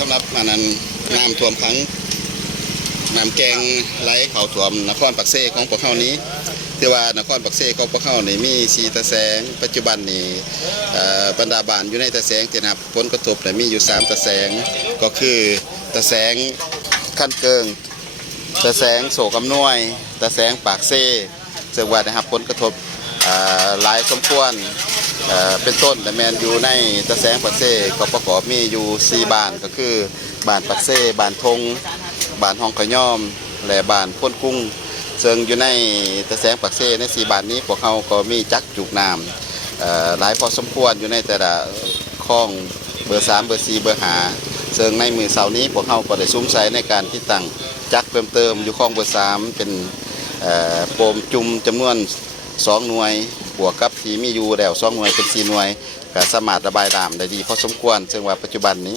สำหรับอันนั้นน้ำท่วมขังน้ำแกงไหลเข้าท่วมนครปักเซ่ของพวกเขานี้ที่ว่านครปักเซ่ของพวกเขานี่มี4ตะแสงปัจจุบันนี่บรรดาบ้านอยู่ในตะแสงที่รับผลกระทบแต่มีอยู่3ตะแสงก็คือตะแสงขั้นเกิงตะแสงโศกอำนวยตะแสงปากเซ่ซึ่งว่านะครับผลกระทบหลายสมควรเป็นต้นแต่แมนอยู่ในตะแสงปากเซ่ก็ประกอบมีอยู่4บ้านก็คือบ้านปากเซ่บ้านทงบ้านห้องขย่อมและบ้านพ้นกุ้งซึ่งอยู่ในตะแสงปากเซ่ใน4บ้านนี้พวกเขาก็มีจักจุกน้ำหลายพอสมควรอยู่ในแต่ละคลองเบอร์3เบอร์4เบอร์5ซึ่งในมือเสาร์นี้พวกเขาก็ได้ซุ้มใส่ในการที่ตั้งจักเพิ่มเติมอยู่คลองเบอร์3เป็นโปมจุ่มจำนวน2หน่วยบวกกับที่มีอยู่แล้ว2หน่วยเป็น4หน่วยก็สามารถระบายน้ำได้ดีพอสมควรซึ่งว่าปัจจุบันนี้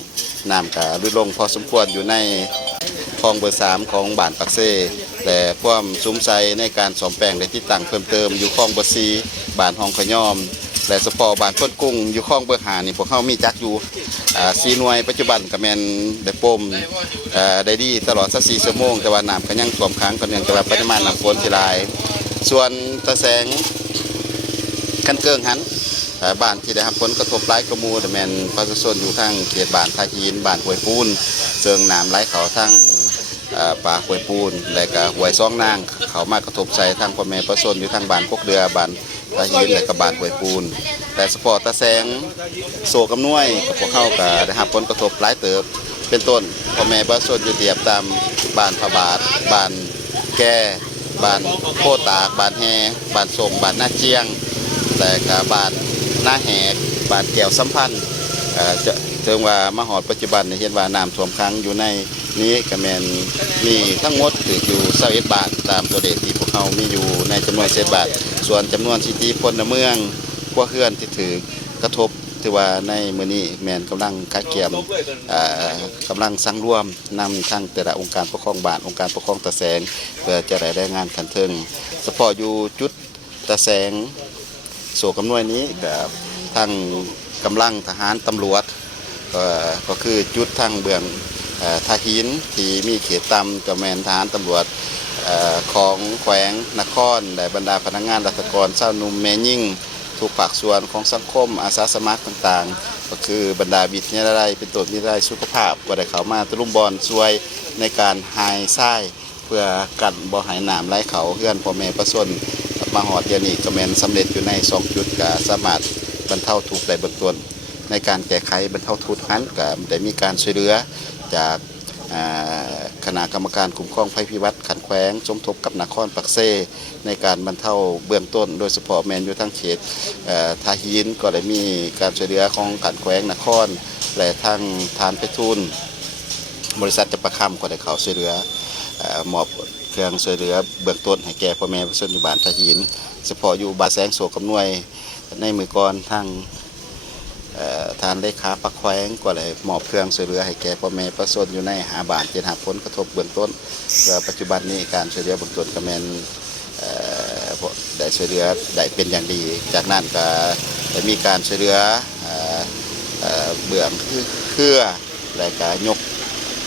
น้ำก็ลดลงพอสมควรอยู่ในคลองเบอร์3ของบ้านปักเซ่และพวกซุ้มใส่ในการซ่อมแปลงได้ที่ตั้งเพิ่มเติมอยู่คลองเบอร์4บ้านห้องขย่อมและสปอร์บ้านพ้นกุ้งอยู่คลองเบอร์5นี่พวกเขามีจักอยู่4หน่วยปัจจุบันก็แม่นได้โปมได้ดีตลอด24ชั่วโมงแต่ว่าน้ำก็ยังท่วมขังก็เนื่องจากว่าปริมาณน้ำฝนที่หลายส่วนตะแสงคันเกิงหันบ้านที่ได้รับผลกระทบหลายกระมูแต่แม่นประชาชนอยู่ทางเขตบ้านท่าหินบ้านห้วยปูนเชิงน้ำไหลเข้าทางป่าห้วยปูนและก็ห้วยซ่องนางเขามากระทบใส่ทางพ่อแม่ประชาชนอยู่ทางบ้านพวกเรือบ้านท่าหินและก็บ้านห้วยปูนแต่เฉพาะตะแสงโศกอำนวยกับพวกเขาก็ได้รับผลกระทบหลายเติบเป็นต้นพ่อแม่ประชาชนอยู่เตียบตามบ้านพระบาทบ้านแก่บ้านโพตากบ้านแฮบ้านส่งบ้านหน้าเจียงและก็บ้านหน้าแหกบ้านแก้วสัมพันธ์จะเชิงว่ามาหอดปัจจุบันเห็นว่าน้ำท่วมขังอยู่ในนี้ก็แมนมีทั้งหมดถืออยู่21 บาทตามตัวเลขที่พวกเขามีอยู่ในจำนวน11 บาทส่วนจำนวนสิทธิพลเมืองพวกเพื่อนที่ถือกระทบที่ว่าในมื้อนี้แมนกำลังคัดเกี่ยมกำลังสั่งร่วมนำทั้งแต่ละองค์การปกครองบ้านองค์การปกครองตะแสงเพื่อจะได้รายงานขันเทิงเฉพาะอยู่จุดตะแสงโศกอำนวยนี้กับทางกำลังทหารตำรวจก็คือจุดทางเบื้องทาหินที่มีเขตต่ำกับแมนทหารตำรวจของแขวงนครและบรรดาพนักงานราชการเศร้านุ่มแม่ยิ่งทุกภาคส่วนของสังคมอาสาสมัครต่างๆก็คือบรรดาบิดเนี่ยได้เป็นตัวนี้ได้สุขภาพก็ได้เข้ามาตะลุมบอลช่วยในการหายไส้เพื่อกันบ่หายหนามไร้เขาเพื่อนพ่อแม่ประชาชนมาหอดเดียนี่ก็แมนสำเร็จอยู่ใน2 จุดก็สามารถบรรเทาทุกข์ได้เบื้องต้นในการแก้ไขบรรเทาทุกข์นั้นก็ได้มีการช่วยเหลือจากคณะกรรมการคุ้มครองภัยพิบัติขันแขวงสมทบกับนครปักเซ่ในการบรรเทาเบื้องต้นโดยเฉพาะแมนอยู่ทั้งเขตทาหินก็ได้มีการช่วยเหลือของขันแขวงนครและทางทานไปทุนบริษัทจับประคำก็ได้เขาช่วยเหลือมอบเครื่องช่วยเหลือเบื้องต้นให้แก่พ่อแม่ประชาชนอยู่บ้านทาหินเฉพาะอยู่บ้านแสงโศกอำนวยในมือก่อนทางทานเลขาปักแขวงก็เลยมอบเครื่องช่วยเหลือให้แก่พ่อแม่ประชาชนอยู่ในบ้านจะหาผลกระทบเบื้องต้นปัจจุบันนี้การช่วยเหลือเบื้องต้นก็แม่นได้ช่วยเหลือได้เป็นอย่างดีจากนั้นก็ได้มีการช่วยเหลือเบื้องเครือและก็ยก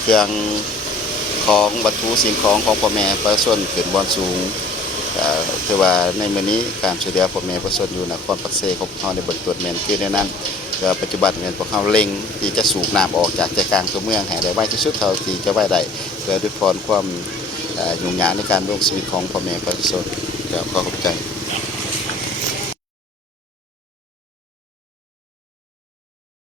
เครื่องของวัตถุสิ่งของพ่อแม่ประชาชนขึ้นบนสูงถือว่าในมื้อนี้การช่วยเหลือพ่อแม่ประชาชนอยู่นครปักเซ่ของเขาในเบื้องต้นแม่นคือในนั้นปัจจุบันแม่นพวกเขาเล็งที่จะสูบน้ำออกจากใจกลางตัวเมืองให้ได้ไวที่สุดเท่าที่จะไว้ได้เพื่อลดทอนความยุ่งยากในการดำรงชีวิตของพ่อแม่ประชาชนขอขอบใจ